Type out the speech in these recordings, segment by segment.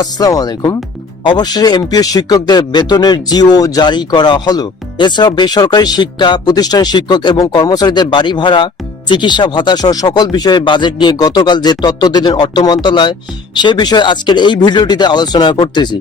আসসালামু আলাইকুম। অবশেষে এমপিও শিক্ষকদের বেতনের জিও জারি করা হলো। এছাড়াও বেসরকারি শিক্ষা প্রতিষ্ঠানের শিক্ষক এবং কর্মচারীদের বাড়ি ভাড়া, চিকিৎসা ভাতা সহ সকল বিষয়ে বাজেট নিয়ে গতকাল যে তথ্য দিলেন অর্থ মন্ত্রণালয়, সে বিষয়ে আজকের এই ভিডিওটিতে আলোচনা করতেছি।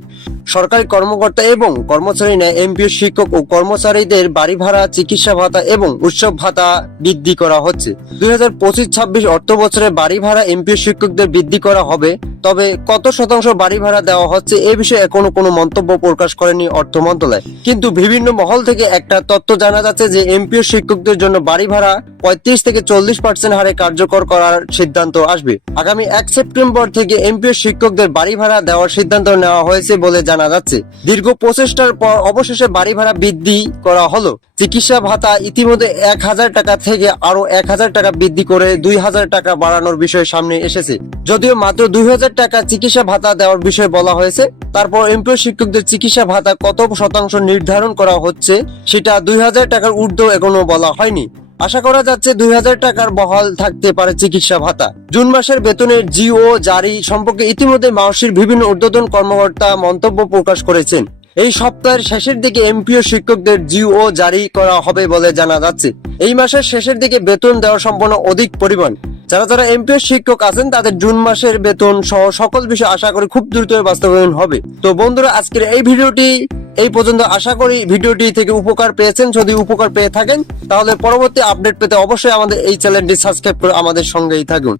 সরকারি কর্মকর্তা এবং কর্মচারী নেয় এমপিও শিক্ষক ও কর্মচারীদের বাড়ি ভাড়া, চিকিৎসা ভাতা এবং উৎসব ভাতা বৃদ্ধি করা হচ্ছে। 2025-26 অর্থ বছরে বাড়ি ভাড়া এমপিও শিক্ষকদের বৃদ্ধি করা হবে, তবে কত শতাংশ বাড়ি ভাড়া দেওয়া হচ্ছে এ বিষয়ে এখনো কোনো মন্তব্য প্রকাশ করেনি অর্থ মন্ত্রণালয়। কিন্তু বিভিন্ন মহল থেকে একটা তথ্য জানা যাচ্ছে যে এমপিও শিক্ষকদের জন্য বাড়ি ভাড়া 35 থেকে 40% হারে কার্যকর করার সিদ্ধান্ত আসবে। আগামী 1 সেপ্টেম্বর থেকে এমপিও শিক্ষকদের বাড়ি ভাড়া দেওয়ার সিদ্ধান্ত নেওয়া হয়েছে বলে জানা যাচ্ছে। দীর্ঘ প্রচেষ্টার পর অবশেষে বাড়ি ভাড়া বৃদ্ধি করা হলো। চিকিৎসা ভাতা ইতিমধ্যে 1000 টাকা থেকে আরো 1000 টাকা বৃদ্ধি করে 2000 টাকা বাড়ানোর বিষয় সামনে এসেছে। যদিও মাত্র 2000 টাকা চিকিৎসা ভাতা দেওয়ার বিষয়ে বলা হয়েছে, তারপর এমপিও শিক্ষকদের চিকিৎসা ভাতা কত শতাংশ নির্ধারণ করা হচ্ছে সেটা 2000 টাকার ঊর্ধ্ব এখনো বলা হয়নি। আশা করা যাচ্ছে 2000 টাকার বহাল থাকতে পারে চিকিৎসা ভাতা। জুন মাসের বেতনের জিও জারি সম্পর্কে ইতিমধ্যে মাওসির বিভিন্ন ঊর্ধ্বতন কর্মকর্তা মন্তব্য প্রকাশ করেছেন। এই সপ্তাহের শেষের দিকে এমপিও শিক্ষকদের জিও জারি করা হবে বলে জানা যাচ্ছে। এই মাসের শেষের দিকে বেতন দেওয়া সম্পূর্ণ অধিক পরিমাণ। যারা এমপিও শিক্ষক আছেন তাদের জুন মাসের বেতন সহ সকল বিষয় আশা করি খুব দ্রুত বাস্তবায়ন হবে। তো বন্ধুরা, আজকের এই ভিডিওটি এই পর্যন্ত। আশা করি ভিডিওটি থেকে উপকার পেয়েছেন। যদি উপকার পেয়ে থাকেন তাহলে পরবর্তী আপডেট পেতে অবশ্যই আমাদের এই চ্যানেলটি সাবস্ক্রাইব করে আমাদের সঙ্গেই থাকুন।